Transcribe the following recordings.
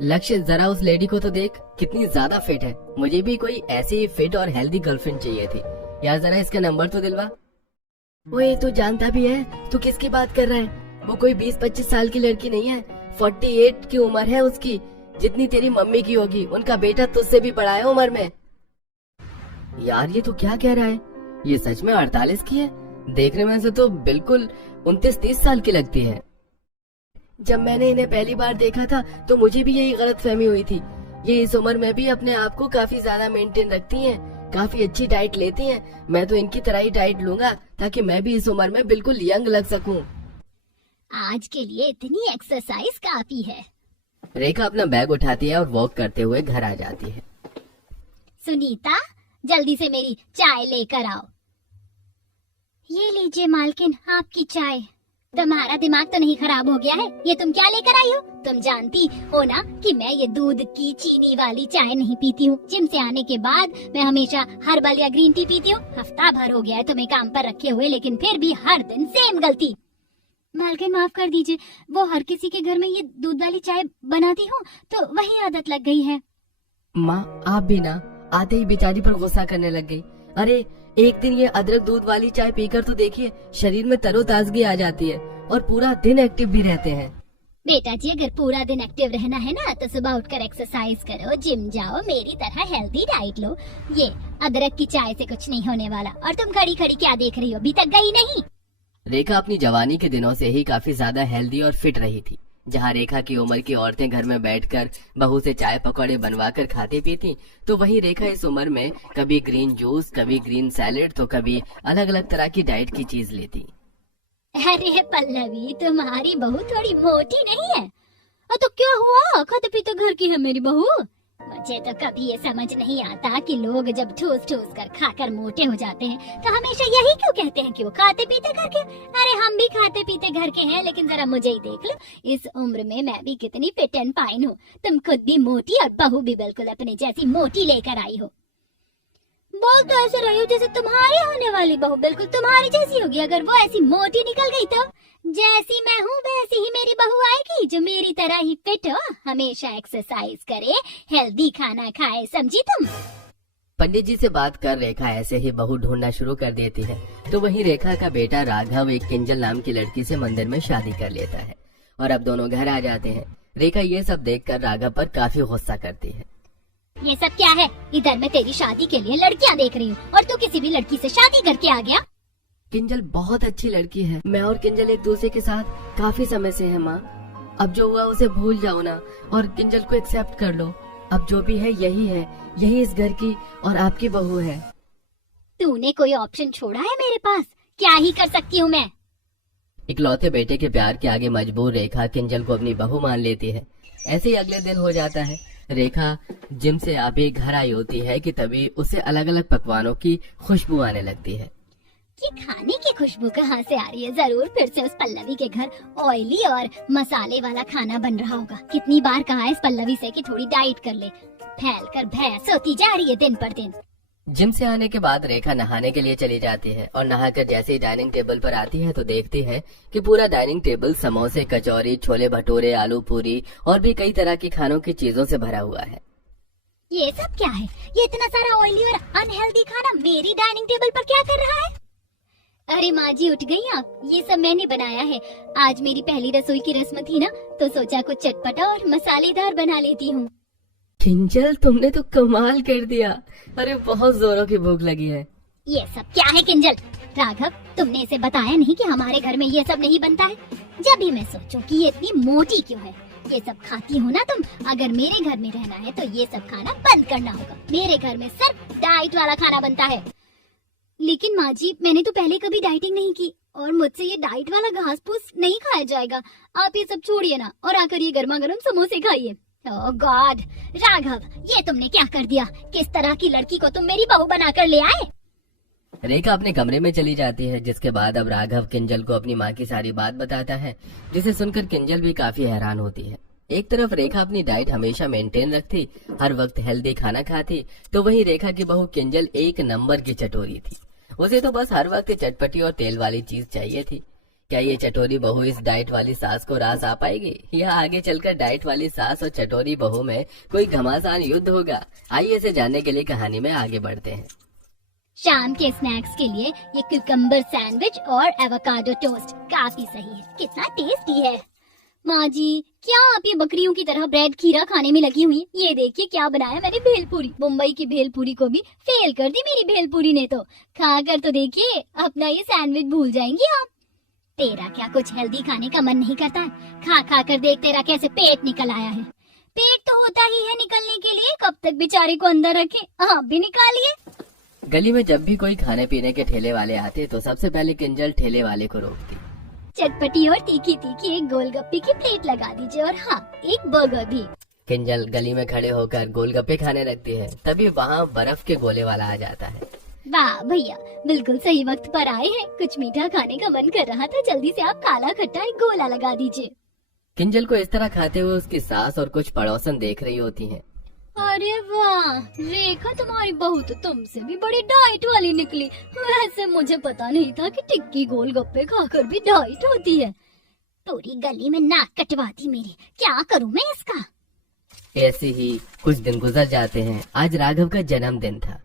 लक्ष्य, जरा उस लेडी को तो देख, कितनी ज्यादा फिट है। मुझे भी कोई ऐसी फिट और हेल्दी गर्लफ्रेंड चाहिए थी यार। जरा इसका नंबर तो दिलवा। ओए, तू जानता भी है तू किसकी बात कर रहा है? वो कोई 20-25 साल की लड़की नहीं है, 48 की उम्र है उसकी, जितनी तेरी मम्मी की होगी। उनका बेटा तुझसे भी बड़ा है उम्र में। यार ये तो क्या कह रहा है? ये सच में 48 की है? देखने में से तो बिल्कुल 29-30 साल की लगती है। जब मैंने इन्हें पहली बार देखा था तो मुझे भी यही गलतफहमी हुई थी। ये इस उम्र में भी अपने आप को काफी ज्यादा मेंटेन रखती हैं, काफी अच्छी डाइट लेती हैं। मैं तो इनकी तरह ही डाइट लूंगा ताकि मैं भी इस उम्र में बिल्कुल यंग लग सकूं। आज के लिए इतनी एक्सरसाइज काफी है। रेखा अपना बैग उठाती है और वॉक करते हुए घर आ जाती है। सुनीता, जल्दी से मेरी चाय लेकर आओ। ये लीजिए मालकिन, आपकी चाय। तुम्हारा दिमाग तो नहीं खराब हो गया है? ये तुम क्या लेकर आई हो? तुम जानती हो ना कि मैं ये दूध की चीनी वाली चाय नहीं पीती हूँ। जिम से आने के बाद मैं हमेशा हर्बल या ग्रीन टी पीती हूँ। हफ्ता भर हो गया है तुम्हें काम पर रखे हुए, लेकिन फिर भी हर दिन सेम गलती। मालकिन माफ कर दीजिए, वो हर किसी के घर में ये दूध वाली चाय बनाती हूँ तो वही आदत लग गई है। माँ, आप भी ना आते ही बेचारी पर गुस्सा करने लग गई। अरे एक दिन ये अदरक दूध वाली चाय पीकर तो देखिए, शरीर में तरोताजगी आ जाती है और पूरा दिन एक्टिव भी रहते हैं। बेटा जी, अगर पूरा दिन एक्टिव रहना है ना तो सुबह उठकर एक्सरसाइज करो, जिम जाओ, मेरी तरह हेल्दी डाइट लो। ये अदरक की चाय से कुछ नहीं होने वाला। और तुम खड़ी खड़ी क्या देख रही हो? अभी तक गई नहीं? रेखा अपनी जवानी के दिनों से ही काफी ज्यादा हेल्दी और फिट रही थी। जहाँ रेखा की उम्र की औरतें घर में बैठकर बहू से चाय पकौड़े बनवाकर खाती पीती, तो वहीं रेखा इस उम्र में कभी ग्रीन जूस, कभी ग्रीन सैलेड, तो कभी अलग अलग तरह की डाइट की चीज लेती। अरे पल्लवी, तुम्हारी बहू थोड़ी मोटी नहीं है? तो क्या हुआ? खाते पीते घर की है मेरी बहू। मुझे तो कभी ये समझ नहीं आता कि लोग जब ठूस ठूस कर खाकर मोटे हो जाते हैं तो हमेशा यही क्यों कहते हैं कि वो खाते पीते घर के। अरे हम भी खाते पीते घर के हैं, लेकिन जरा मुझे ही देख लो, इस उम्र में मैं भी कितनी फिट एंड फाइन हूँ। तुम खुद भी मोटी और बहू भी बिल्कुल अपने जैसी मोटी लेकर आई हो। बोल तो ऐसे रही हो जैसे तुम्हारी होने वाली बहू बिल्कुल तुम्हारी जैसी होगी। अगर वो ऐसी मोटी निकल गई तो जैसी मैं हूँ वैसी ही मेरी बहू आएगी, जो मेरी तरह ही फिट हो, हमेशा एक्सरसाइज करे, हेल्दी खाना खाए। समझी तुम? पंडित जी से बात कर रेखा ऐसे ही बहू ढूंढना शुरू कर देती है। तो वहीं रेखा का बेटा राघव एक किंजल नाम की लड़की से मंदिर में शादी कर लेता है और अब दोनों घर आ जाते हैं। रेखा ये सब देखकर राघव पर काफी गुस्सा करती है। ये सब क्या है? इधर मैं तेरी शादी के लिए लड़कियाँ देख रही हूँ और तू किसी भी लड़की से शादी करके आ गया। किंजल बहुत अच्छी लड़की है। मैं और किंजल एक दूसरे के साथ काफी समय से हैं माँ। अब जो हुआ उसे भूल जाओ ना और किंजल को एक्सेप्ट कर लो। अब जो भी है, यही इस घर की और आपकी बहू है। तूने कोई ऑप्शन छोड़ा है मेरे पास? क्या ही कर सकती हूँ मैं? इकलौते बेटे के प्यार के आगे मजबूर रेखा किंजल को अपनी बहू मान लेती है। ऐसे ही अगले दिन हो जाता है। रेखा जिम से अभी घर आई होती है कि तभी उसे अलग अलग पकवानों की खुशबू आने लगती है। ये खाने की खुशबू कहाँ से आ रही है? जरूर फिर से उस पल्लवी के घर ऑयली और मसाले वाला खाना बन रहा होगा। कितनी बार कहा है इस पल्लवी से कि थोड़ी डाइट कर ले, फैल कर भैंस होती जा रही है दिन पर दिन। जिम से आने के बाद रेखा नहाने के लिए चली जाती है और नहाकर जैसे ही डाइनिंग टेबल पर आती है तो देखती है कि पूरा डाइनिंग टेबल समोसे, कचौरी, छोले भटूरे, आलू पूरी और भी कई तरह की खानों की चीजों से भरा हुआ है। ये सब क्या है? ये इतना सारा ऑयली और अनहेल्दी खाना मेरी डाइनिंग टेबल पर क्या कर रहा है? अरे माँ जी, उठ गई आप? ये सब मैंने बनाया है। आज मेरी पहली रसोई की रस्म थी ना, तो सोचा कुछ चटपटा और मसालेदार बना लेती हूँ। किंजल, तुमने तो कमाल कर दिया। अरे बहुत जोरों की भूख लगी है। ये सब क्या है किंजल? राघव, तुमने इसे बताया नहीं कि हमारे घर में ये सब नहीं बनता है? जब भी मैं सोचूं कि ये इतनी मोटी क्यों है, ये सब खाती हो ना तुम। अगर मेरे घर में रहना है तो ये सब खाना बंद करना होगा। मेरे घर में सिर्फ डाइट वाला खाना बनता है। लेकिन माँ जी, मैंने तो पहले कभी डाइटिंग नहीं की और मुझसे ये डाइट वाला घास फूस नहीं खाया जाएगा। आप ये सब छोड़िए ना और आकर ये गर्मा गर्म समोसे खाइए। ओह गॉड, राघव, ये तुमने क्या कर दिया? किस तरह की लड़की को तुम मेरी बहू बनाकर ले आए? रेखा अपने कमरे में चली जाती है, जिसके बाद अब राघव किंजल को अपनी माँ की सारी बात बताता है, जिसे सुनकर किंजल भी काफी हैरान होती है। एक तरफ रेखा अपनी डाइट हमेशा मेंटेन रखती, हर वक्त हेल्दी खाना खाती, तो वहीं रेखा की बहू किंजल एक नंबर की चटोरी थी। उसे तो बस हर वक्त चटपटी और तेल वाली चीज चाहिए थी। क्या ये चटोरी बहू इस डाइट वाली सास को रास आ पाएगी, या आगे चलकर डाइट वाली सास और चटोरी बहू में कोई घमासान युद्ध होगा? आइए इसे जानने के लिए कहानी में आगे बढ़ते हैं। शाम के स्नैक्स के लिए ये कुकम्बर सैंडविच और एवोकाडो टोस्ट काफी सही है। कितना टेस्टी है। माँ जी, क्या आप ये बकरियों की तरह ब्रेड खीरा खाने में लगी हुई हैं? ये देखिए क्या बनाया मैंने, भेलपूरी। मुंबई की भेलपूरी को भी फेल कर दी मेरी भेलपूरी ने। तो खाकर तो देखिए, अपना ये सैंडविच भूल जाएंगी आप। तेरा क्या कुछ हेल्दी खाने का मन नहीं करता है? खा खा कर देख तेरा कैसे पेट निकल आया है। पेट तो होता ही है निकलने के लिए, कब तक बेचारे को अंदर रखे, आप भी निकालिए। गली में जब भी कोई खाने पीने के ठेले वाले आते तो सबसे पहले किंजल ठेले वाले को रोकती। चटपटी और तीखी तीखी एक गोलगप्पे की प्लेट लगा दीजिए, और हाँ, एक बर्गर भी। किंजल गली में खड़े होकर गोलगप्पे खाने लगती है। तभी वहाँ बर्फ के गोले वाला आ जाता है। वाह भैया, बिल्कुल सही वक्त पर आए हैं। कुछ मीठा खाने का मन कर रहा था, जल्दी से आप काला खट्टा एक गोला लगा दीजिए। किंजल को इस तरह खाते हुए उसकी सास और कुछ पड़ोसन देख रही होती हैं। अरे वाह रेखा, तुम्हारी बहू तो तुमसे भी बड़ी डाइट वाली निकली। वैसे मुझे पता नहीं था कि टिक्की गोलगप्पे खाकर भी डाइट होती है। पूरी गली में नाक कटवाती मेरी, क्या करूं मैं इसका। ऐसे ही कुछ दिन गुजर जाते हैं। आज राघव का जन्मदिन था।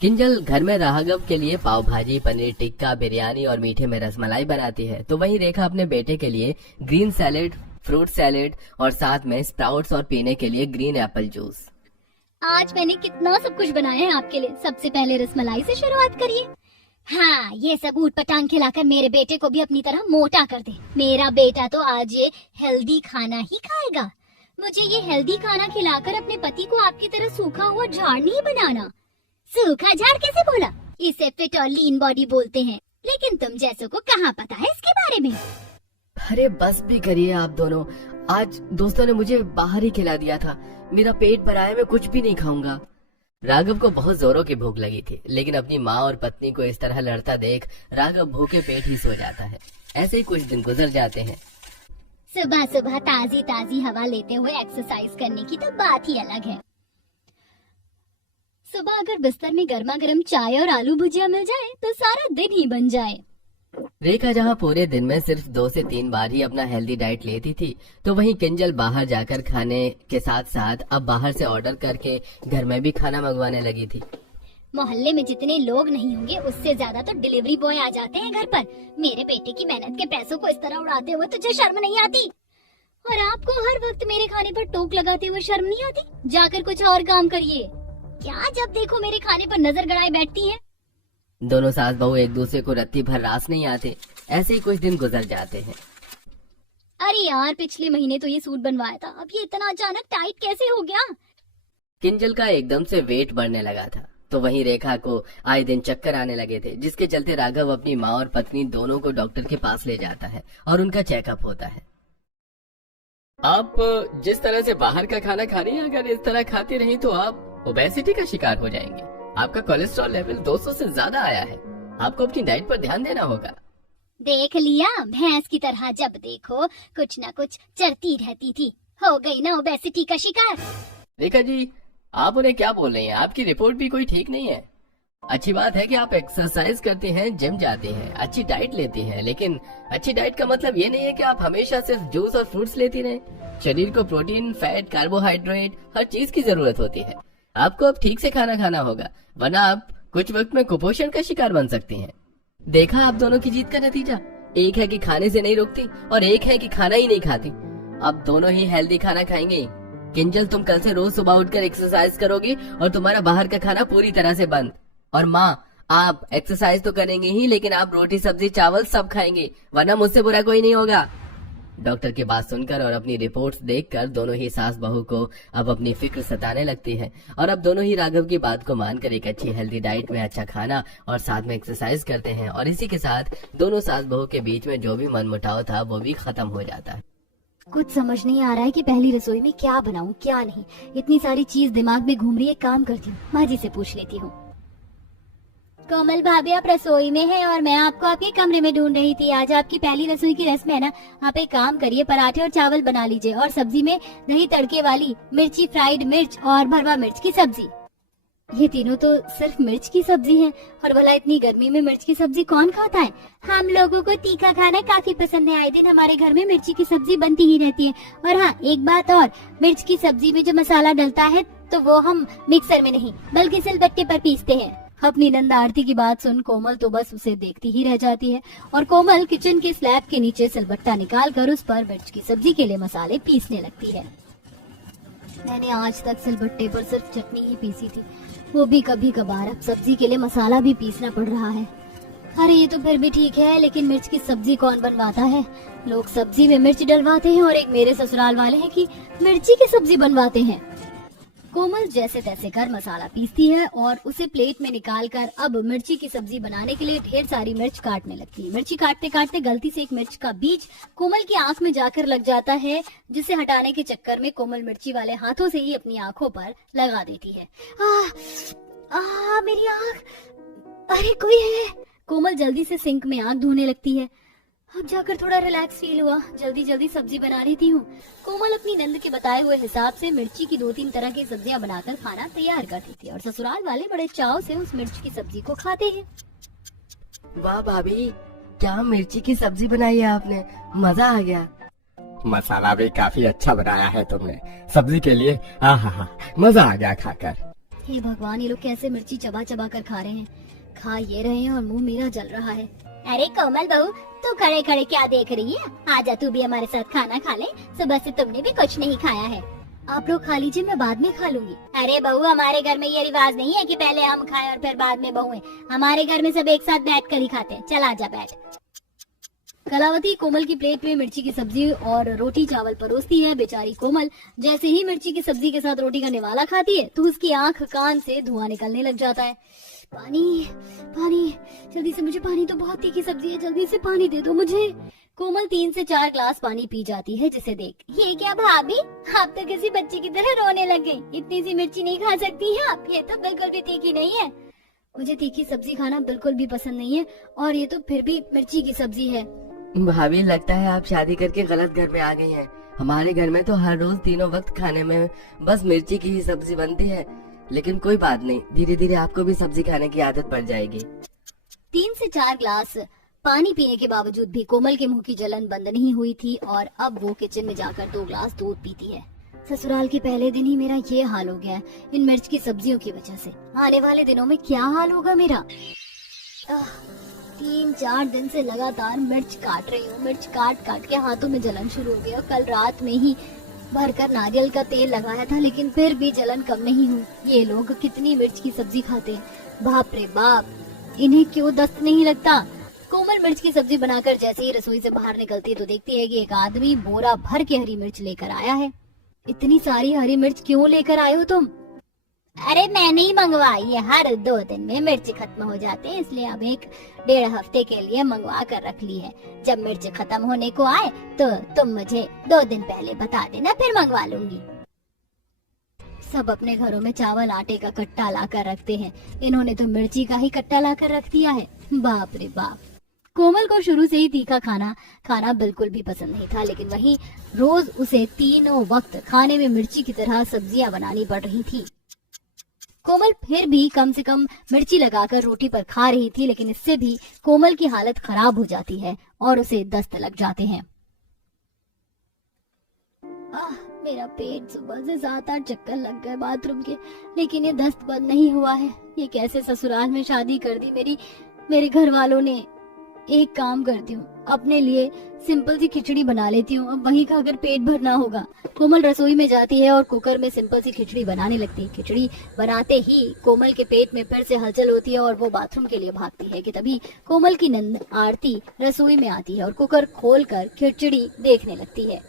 किंजल घर में राघव के लिए पाव भाजी, पनीर टिक्का, बिरयानी और मीठे में रसमलाई बनाती है। तो वहीं रेखा अपने बेटे के लिए ग्रीन सैलेड, फ्रूट सैलेड और साथ में स्प्राउट्स और पीने के लिए ग्रीन एप्पल जूस। आज मैंने कितना सब कुछ बनाया है आपके लिए। सबसे पहले रसमलाई से शुरुआत करिए। हाँ, ये सब ऊट पटांग खिलाकर मेरे बेटे को भी अपनी तरह मोटा कर दे। मेरा बेटा तो आज ये हेल्दी खाना ही खाएगा। मुझे ये हेल्दी खाना खिलाकर अपने पति को आपकी तरह सूखा हुआ झाड़ नहीं बनाना। सूखा झाड़ कैसे बोला? इसे फिट और लीन बॉडी बोलते हैं। लेकिन तुम जैसों को कहाँ पता है इसके बारे में। अरे बस भी करिए आप दोनों। आज दोस्तों ने मुझे बाहर ही खिला दिया था। मेरा पेट भरा है, मैं कुछ भी नहीं खाऊंगा। राघव को बहुत जोरों की भूख लगी थी, लेकिन अपनी माँ और पत्नी को इस तरह लड़ता देख राघव भूखे पेट ही सो जाता है। ऐसे ही कुछ दिन गुजर जाते हैं। सुबह सुबह ताजी ताजी हवा लेते हुए एक्सरसाइज करने की तो बात ही अलग है। सुबह अगर बिस्तर में गर्मा गर्म चाय और आलू भुजिया मिल जाए तो सारा दिन ही बन जाए। रेखा जहाँ पूरे दिन में सिर्फ 2 से 3 बार ही अपना हेल्दी डाइट लेती थी, तो वहीं किंजल बाहर जाकर खाने के साथ साथ अब बाहर से ऑर्डर करके घर में भी खाना मंगवाने लगी थी। मोहल्ले में जितने लोग नहीं होंगे उससे ज्यादा तो डिलीवरी बॉय आ जाते हैं घर पर। मेरे बेटे की मेहनत के पैसों को इस तरह उड़ाते हुए तुझे शर्म नहीं आती? और आपको हर वक्त मेरे खाने पर टोक लगाते हुए शर्म नहीं आती? जाकर कुछ और काम करिए। क्या जब देखो मेरे खाने पर नजर गड़ाए बैठती हैं? दोनों सास बहू एक दूसरे को रत्ती भर रास नहीं आते। ऐसे ही कुछ दिन गुजर जाते हैं। अरे यार, पिछले महीने तो ये सूट बनवाया था, अब ये इतना अचानक टाइट कैसे हो गया? किंजल का एकदम से वेट बढ़ने लगा था। तो वहीं रेखा को आए दिन चक्कर आने लगे थे, जिसके चलते राघव अपनी माँ और पत्नी दोनों को डॉक्टर के पास ले जाता है और उनका चेकअप होता है। आप जिस तरह से बाहर का खाना खा रही हैं, अगर इस तरह खाती रही तो आप ओबेसिटी का शिकार हो जाएंगे। आपका कोलेस्ट्रॉल लेवल 200 से ज्यादा आया है। आपको अपनी डाइट पर ध्यान देना होगा। देख लिया, भैंस की तरह जब देखो कुछ न कुछ चरती रहती थी। हो गई ना ओबेसिटी का शिकार। रेखा जी, आप उन्हें क्या बोल रही हैं? आपकी रिपोर्ट भी कोई ठीक नहीं है। अच्छी बात है कि आप एक्सरसाइज करते हैं, जिम जाते हैं, अच्छी डाइट लेती हैं, लेकिन अच्छी डाइट का मतलब ये नहीं है कि आप हमेशा सिर्फ जूस और फ्रूट्स लेती रहें। शरीर को प्रोटीन, फैट, कार्बोहाइड्रेट हर चीज की जरूरत होती है। आपको अब ठीक से खाना खाना होगा, वरना आप कुछ वक्त में कुपोषण का शिकार बन सकती हैं। देखा आप दोनों की जीत का नतीजा? एक है कि खाने से नहीं रुकती और एक है कि खाना ही नहीं खाती। अब दोनों ही हेल्दी खाना खाएंगे। किंजल, तुम कल से रोज सुबह उठकर एक्सरसाइज करोगी और तुम्हारा बाहर का खाना पूरी तरह से बंद। और माँ, आप एक्सरसाइज तो करेंगे ही, लेकिन आप रोटी सब्जी चावल सब खाएंगे, वरना मुझसे बुरा कोई नहीं होगा। डॉक्टर की बात सुनकर और अपनी रिपोर्ट्स देखकर दोनों ही सास बहू को अब अपनी फिक्र सताने लगती है और अब दोनों ही राघव की बात को मानकर एक अच्छी हेल्दी डाइट में अच्छा खाना और साथ में एक्सरसाइज करते हैं। और इसी के साथ दोनों सास बहू के बीच में जो भी मनमुटाव था वो भी खत्म हो जाता है। कुछ समझ नहीं आ रहा है कि पहली रसोई में क्या बनाऊं क्या नहीं। इतनी सारी चीज दिमाग में घूम रही है। काम करती हूँ, माँ जी से पूछ लेती हूँ। कोमल भाभी, आप रसोई में हैं और मैं आपको आपके कमरे में ढूंढ रही थी। आज आपकी पहली रसोई की रस्म है ना, आप एक काम करिए, पराठे और चावल बना लीजिए और सब्जी में दही तड़के वाली मिर्ची, फ्राइड मिर्च और भरवा मिर्च की सब्जी। ये तीनों तो सिर्फ मिर्च की सब्जी है, और भला इतनी गर्मी में मिर्च की सब्जी कौन खाता है? हम लोगों को तीखा खाना काफी पसंद है। आए दिन हमारे घर में मिर्ची की सब्जी बनती ही रहती है। और हाँ, एक बात और, मिर्च की सब्जी में जो मसाला डलता है तो वो हम मिक्सर में नहीं बल्कि सिलबट्टे पर पीसते हैं। अपनी नंद आरती की बात सुन कोमल तो बस उसे देखती ही रह जाती है, और कोमल किचन के स्लैब के नीचे सिलबट्टा निकाल कर उस पर मिर्च की सब्जी के लिए मसाले पीसने लगती है। मैंने आज तक सिलबट्टे पर सिर्फ चटनी ही पीसी थी, वो भी कभी कभार। अब सब्जी के लिए मसाला भी पीसना पड़ रहा है। अरे ये तो फिर भी ठीक है, लेकिन मिर्च की सब्जी कौन बनवाता है? लोग सब्जी में मिर्च डलवाते हैं और एक मेरे ससुराल वाले हैं कि मिर्ची की सब्जी बनवाते हैं। कोमल जैसे तैसे कर मसाला पीसती है और उसे प्लेट में निकालकर अब मिर्ची की सब्जी बनाने के लिए ढेर सारी मिर्च काटने लगती है। मिर्ची काटते काटते गलती से एक मिर्च का बीज कोमल की आंख में जाकर लग जाता है, जिसे हटाने के चक्कर में कोमल मिर्ची वाले हाथों से ही अपनी आंखों पर लगा देती है। मेरी आंख, अरे कोई है। कोमल जल्दी से सिंक में आंख धोने लगती है। अब जाकर थोड़ा रिलैक्स फील हुआ। जल्दी जल्दी सब्जी बना रही थी हूँ। कोमल अपनी नंद के बताए हुए हिसाब से मिर्ची की 2-3 तरह की सब्जियां बनाकर खाना तैयार करती थी, और ससुराल वाले बड़े चाव से उस मिर्च की सब्जी को खाते हैं। वाह भाभी, क्या मिर्ची की सब्जी बनाई है आपने, मजा आ गया। मसाला भी काफी अच्छा बनाया है तुमने सब्जी के लिए। आहा, मजा आ गया खाकर। हे भगवान, ये लोग कैसे मिर्ची चबा चबा कर खा रहे हैं। खा ये रहे हैं और मुंह मेरा जल रहा है। अरे कोमल बहू, तू खड़े खड़े क्या देख रही है? आजा तू भी हमारे साथ खाना खा ले, सुबह से तुमने भी कुछ नहीं खाया है। आप लोग खा लीजिए, मैं बाद में खा लूंगी। अरे बहू, हमारे घर में ये रिवाज नहीं है कि पहले हम खाएं और फिर बाद में बहुएं। हमारे घर में सब एक साथ बैठ कर ही खाते हैं। चल आजा बैठ। कलावती कोमल की प्लेट में मिर्ची की सब्जी और रोटी चावल परोसती है। बेचारी कोमल जैसे ही मिर्ची की सब्जी के साथ रोटी का निवाला खाती है तो उसकी आंख कान से धुआं निकलने लग जाता है। पानी, पानी, जल्दी से, मुझे पानी, तो बहुत तीखी सब्जी है, जल्दी से पानी दे दो मुझे। कोमल 3 से 4 ग्लास पानी पी जाती है, जिसे देख, ये क्या भाभी, आप तो किसी बच्चे की तरह रोने लग गई। इतनी सी मिर्ची नहीं खा सकती हैं आप? ये तो बिल्कुल भी तीखी नहीं है। मुझे तीखी सब्जी खाना बिल्कुल भी पसंद नहीं है, और ये तो फिर भी मिर्ची की सब्जी है। भाभी, लगता है आप शादी करके गलत घर में आ गई हैं। हमारे घर में तो हर रोज तीनों वक्त खाने में बस मिर्ची की ही सब्जी बनती है, लेकिन कोई बात नहीं, धीरे धीरे आपको भी सब्जी खाने की आदत पड़ जाएगी। 3 से 4 ग्लास पानी पीने के बावजूद भी कोमल के मुंह की जलन बंद नहीं हुई थी, और अब वो किचन में जाकर 2 ग्लास दूध पीती है। ससुराल के पहले दिन ही मेरा ये हाल हो गया इन मिर्च की सब्जियों की वजह से। आने वाले दिनों में क्या हाल होगा मेरा। 3-4 दिन से लगातार मिर्च काट रही हूँ। मिर्च काट काट के हाथों में जलन शुरू हो गया। कल रात में ही भरकर नारियल का तेल लगाया था, लेकिन फिर भी जलन कम नहीं हुई। ये लोग कितनी मिर्च की सब्जी खाते हैं, बाप रे बाप, इन्हें क्यों दस्त नहीं लगता। कोमल मिर्च की सब्जी बनाकर जैसे ही रसोई से बाहर निकलती है तो देखती है कि एक आदमी बोरा भर के हरी मिर्च लेकर आया है। इतनी सारी हरी मिर्च क्यों लेकर आए हो तुम? अरे मैंने ही मंगवाई है, हर 2 दिन में मिर्च खत्म हो जाते हैं, इसलिए अब 1-1.5 हफ्ते के लिए मंगवा कर रख ली है। जब मिर्च खत्म होने को आए तो तुम मुझे 2 दिन पहले बता देना, फिर मंगवा लूंगी। सब अपने घरों में चावल आटे का कट्टा ला कर रखते हैं, इन्होंने तो मिर्ची का ही कट्टा ला कर रख दिया है। बाप रे बाप। कोमल को शुरू से ही तीखा खाना बिल्कुल भी पसंद नहीं था, लेकिन वहीं रोज उसे तीनों वक्त खाने में मिर्ची की तरह सब्जियां बनानी पड़ रही थी। कोमल फिर भी कम से कम मिर्ची लगाकर रोटी पर खा रही थी, लेकिन इससे भी कोमल की हालत खराब हो जाती है और उसे दस्त लग जाते हैं। मेरा पेट, सुबह से 7-8 चक्कर लग गए बाथरूम के, लेकिन ये दस्त बंद नहीं हुआ है। ये कैसे ससुराल में शादी कर दी मेरे घर वालों ने। एक काम करती हूँ, अपने लिए सिंपल सी खिचड़ी बना लेती हूँ, अब वही खाकर पेट भरना होगा। कोमल रसोई में जाती है और कुकर में सिंपल सी खिचड़ी बनाने लगती है। खिचड़ी बनाते ही कोमल के पेट में फिर से हलचल होती है और वो बाथरूम के लिए भागती है कि तभी कोमल की नंद आरती रसोई में आती है और कुकर खोलकर खिचड़ी देखने लगती है।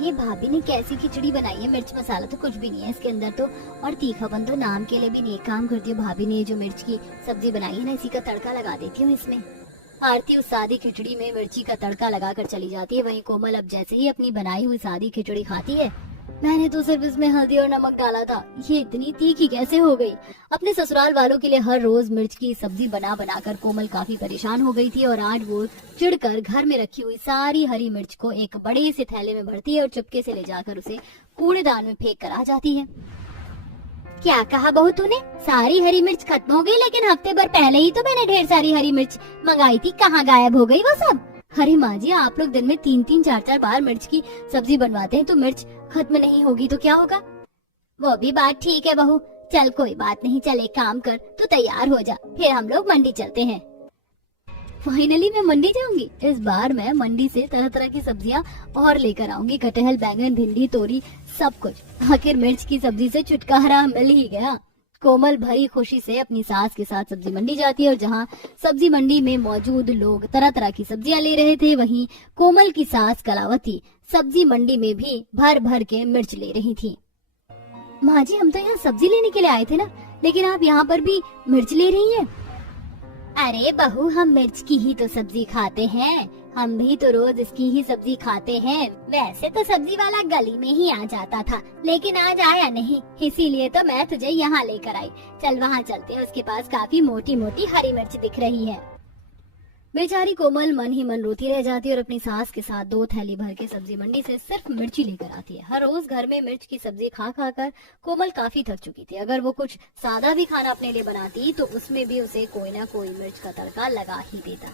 ये भाभी ने कैसी खिचड़ी बनाई है, मिर्च मसाला तो कुछ भी नहीं है इसके अंदर तो, और तीखापन तो नाम के लिए भी नहीं। काम करती है भाभी ने जो मिर्च की सब्जी बनाई है ना, इसी का तड़का लगा देती हूँ इसमें। आरती उस सादी खिचड़ी में मिर्ची का तड़का लगाकर चली जाती है। वहीं कोमल अब जैसे ही अपनी बनाई हुई सादी खिचड़ी खाती है, मैंने तो सिर्फ इसमें हल्दी और नमक डाला था, ये इतनी तीखी कैसे हो गई। अपने ससुराल वालों के लिए हर रोज मिर्च की सब्जी बना कर कोमल काफी परेशान हो गई थी, और आज वो चिढ़कर घर में रखी हुई सारी हरी मिर्च को एक बड़े से थैले में भरती है और चुपके से ले जाकर उसे कूड़ेदान में फेंक कर आ जाती है। क्या कहा बहू तूने? सारी हरी मिर्च खत्म हो गई, लेकिन हफ्ते भर पहले ही तो मैंने ढेर सारी हरी मिर्च मंगाई थी, कहाँ गायब हो गई वो सब? अरे माँ जी, आप लोग दिन में 3-3 4-4 बार मिर्च की सब्जी बनवाते हैं, तो मिर्च खत्म नहीं होगी तो क्या होगा? वो भी बात ठीक है बहू। चल कोई बात नहीं, चल एक काम कर, तू तैयार हो जा, फिर हम लोग मंडी चलते हैं। फाइनली मैं मंडी जाऊंगी। इस बार मैं मंडी से तरह तरह की सब्जियां और लेकर आऊंगी, कटहल, बैंगन, भिंडी, तोरी, सब कुछ। आखिर मिर्च की सब्जी से छुटकारा मिल ही गया। कोमल भरी खुशी से अपनी सास के साथ सब्जी मंडी जाती है और जहाँ सब्जी मंडी में मौजूद लोग तरह तरह की सब्जियां ले रहे थे, वहीं कोमल की सास कलावती सब्जी मंडी में भी भर भर के मिर्च ले रही थी। माँ जी, हम तो यहाँ सब्जी लेने के लिए आए थे ना, लेकिन आप यहाँ पर भी मिर्च ले रही हैं? अरे बहू, हम मिर्च की ही तो सब्जी खाते हैं, हम भी तो रोज इसकी ही सब्जी खाते हैं। वैसे तो सब्जी वाला गली में ही आ जाता था, लेकिन आज आया नहीं, इसीलिए तो मैं तुझे यहाँ लेकर आई। चल वहाँ चलते हैं, उसके पास काफी मोटी मोटी हरी मिर्च दिख रही है। बेचारी कोमल मन ही मन रोती रह जाती है और अपनी सास के साथ 2 थैली भर के सब्जी मंडी से सिर्फ मिर्ची लेकर आती है। हर रोज घर में मिर्च की सब्जी खा खा कर कोमल काफी थक चुकी थी। अगर वो कुछ सादा भी खाना अपने लिए बनाती तो उसमें भी उसे कोई ना कोई मिर्च का तड़का लगा ही देता।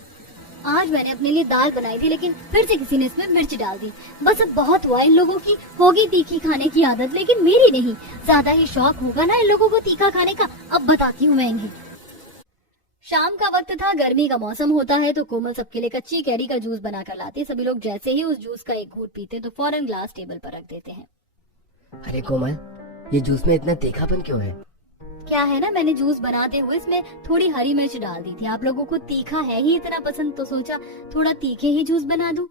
आज मैंने अपने लिए दाल बनाई थी, लेकिन फिर से किसी ने इसमें मिर्च डाल दी। बस अब बहुत हुआ, इन लोगों की होगी तीखी खाने की आदत, लेकिन मेरी नहीं। ज्यादा ही शौक होगा ना इन लोगों को तीखा खाने का, अब बताती हूँ मैं इन्हें। शाम का वक्त था, गर्मी का मौसम होता है, तो कोमल सबके लिए कच्ची कैरी का जूस बनाकर लाती है। सभी लोग जैसे ही उस जूस का एक घूंट पीते तो फौरन ग्लास टेबल पर रख देते हैं। अरे कोमल, ये जूस में इतना तीखापन क्यों है? क्या है ना, मैंने जूस बनाते हुए इसमें थोड़ी हरी मिर्च डाल दी थी। आप लोगों को तीखा है ही इतना पसंद, तो सोचा थोड़ा तीखे ही जूस बना दूं।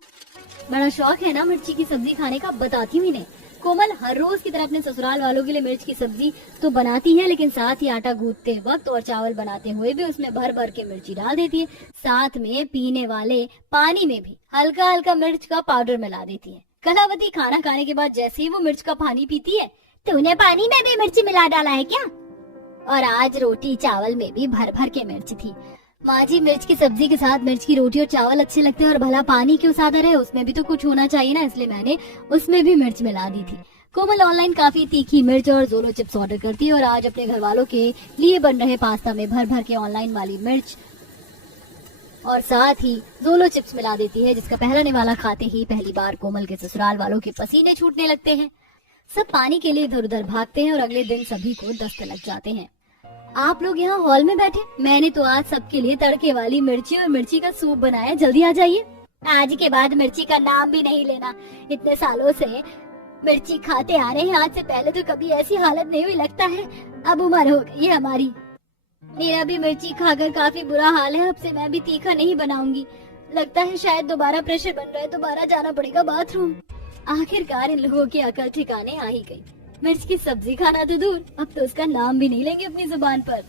बड़ा शौक है ना मिर्ची की सब्जी खाने का, बताती हूँ इन्हें। कोमल हर रोज की तरह अपने ससुराल वालों के लिए मिर्च की सब्जी तो बनाती है, लेकिन साथ ही आटा गूंथते वक्त और चावल बनाते हुए भी उसमें भर भर के मिर्ची डाल देती है। साथ में पीने वाले पानी में भी हल्का हल्का मिर्च का पाउडर मिला देती है। कलावती खाना खाने के बाद जैसे ही वो मिर्च का पानी पीती है, तूने पानी में भी मिर्ची मिला डाला है क्या? और आज रोटी चावल में भी भर भर के मिर्च थी। माँ जी, मिर्च की सब्जी के साथ मिर्च की रोटी और चावल अच्छे लगते हैं, और भला पानी क्यों सादा रहे, उसमें भी तो कुछ होना चाहिए ना, इसलिए मैंने उसमें भी मिर्च मिला दी थी। कोमल ऑनलाइन काफी तीखी मिर्च और जोलो चिप्स ऑर्डर करती है और आज अपने घर वालों के लिए बन रहे पास्ता में भर भर के ऑनलाइन वाली मिर्च और साथ ही जोलो चिप्स मिला देती है, जिसका पहला निवाला खाते ही पहली बार कोमल के ससुराल वालों के पसीने छूटने लगते हैं। सब पानी के लिए इधर उधर भागते हैं और अगले दिन सभी को दस्त लग जाते हैं। आप लोग यहाँ हॉल में बैठे, मैंने तो आज सबके लिए तड़के वाली मिर्ची और मिर्ची का सूप बनाया, जल्दी आ जाइए। आज के बाद मिर्ची का नाम भी नहीं लेना, इतने सालों से मिर्ची खाते आ रहे हैं, आज से पहले तो कभी ऐसी हालत नहीं हुई। लगता है अब उम्र हो गई है हमारी। मेरा भी मिर्ची खाकर काफी बुरा हाल है, अब से मैं भी तीखा नहीं बनाऊंगी। लगता है शायद दोबारा प्रेशर बन रहा है, दोबारा जाना पड़ेगा बाथरूम। आखिरकार इन लोगों की अकल ठिकाने आ ही गई। मिर्च की सब्जी खाना तो दूर, अब तो उसका नाम भी नहीं लेंगे अपनी जुबान पर।